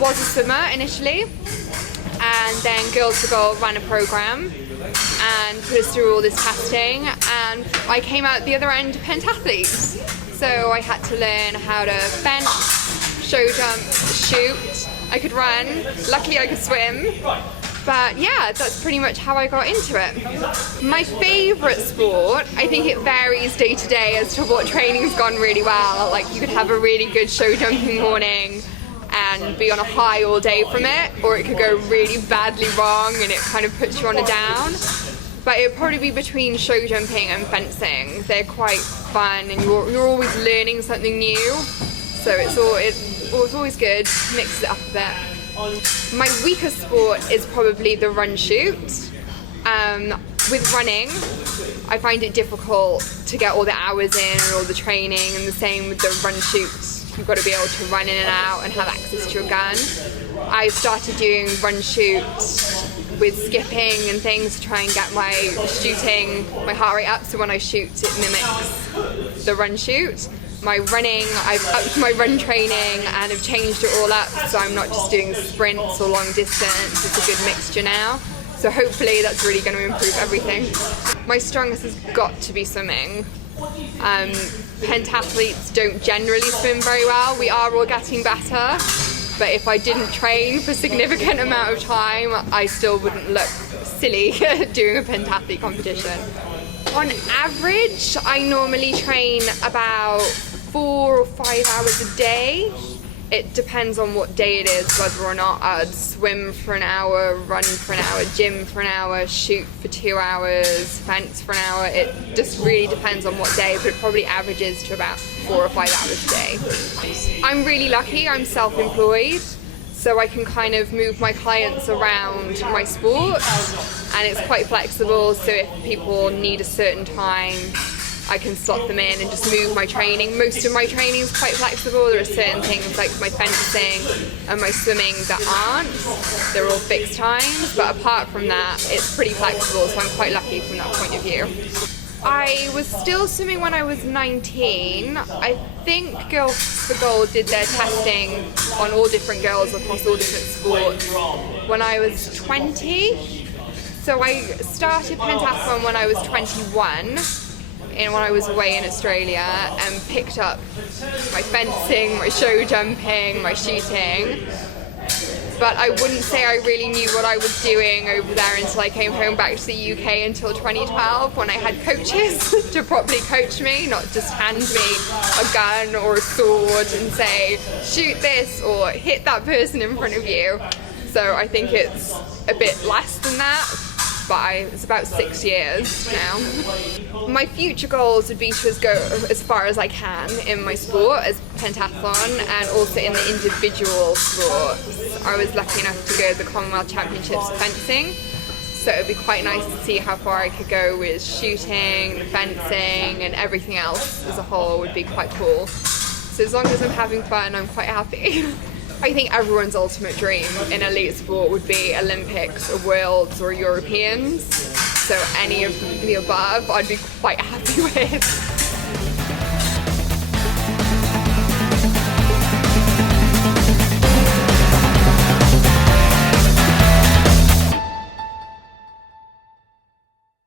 was a swimmer initially, and then Girls to Gold ran a program and put us through all this testing, and I came out the other end pentathlete. So I had to learn how to fence, show jump, shoot. I could run, luckily I could swim. But yeah, that's pretty much how I got into it. My favourite sport, I think it varies day to day as to what training's gone really well. Like you could have a really good show jumping morning and be on a high all day from it, or it could go really badly wrong and it kind of puts you on a down. But it would probably be between show jumping and fencing. They're quite fun and you're always learning something new. So it's always good to mix it up a bit. My weakest sport is probably the run shoot. With running, I find it difficult to get all the hours in and all the training, and the same with the run shoot. You've got to be able to run in and out and have access to your gun. I started doing run shoot with skipping and things to try and get my shooting, my heart rate up, so when I shoot it mimics the run shoot. My running, I've upped my run training and have changed it all up, so I'm not just doing sprints or long distance. It's a good mixture now. So hopefully that's really going to improve everything. My strongest has got to be swimming. Pentathletes don't generally swim very well. We are all getting better, but if I didn't train for a significant amount of time, I still wouldn't look silly doing a pentathlete competition. On average, I normally train about 4 or 5 hours a day. It depends on what day it is, whether or not I'd swim for an hour, run for an hour, gym for an hour, shoot for 2 hours, fence for an hour. It just really depends on what day, but it probably averages to about 4 or 5 hours a day. I'm really lucky, I'm self-employed, so I can kind of move my clients around my sport, and it's quite flexible, so if people need a certain time, I can slot them in and just move my training. Most of my training is quite flexible. There are certain things like my fencing and my swimming that aren't. They're all fixed times, but apart from that, it's pretty flexible, so I'm quite lucky from that point of view. I was still swimming when I was 19. I think Girls for Gold did their testing on all different girls across all different sports when I was 20. So I started pentathlon when I was 21. And when I was away in Australia, and picked up my fencing, my show jumping, my shooting. But I wouldn't say I really knew what I was doing over there until I came home back to the UK until 2012, when I had coaches to properly coach me, not just hand me a gun or a sword and say, shoot this or hit that person in front of you. So I think it's a bit less than that. But it's about 6 years now. My future goals would be to go as far as I can in my sport as pentathlon, and also in the individual sports. I was lucky enough to go to the Commonwealth Championships of fencing, so it would be quite nice to see how far I could go with shooting, fencing, and everything else as a whole would be quite cool. So as long as I'm having fun, I'm quite happy. I think everyone's ultimate dream in elite sport would be Olympics or Worlds or Europeans. So any of the above I'd be quite happy with.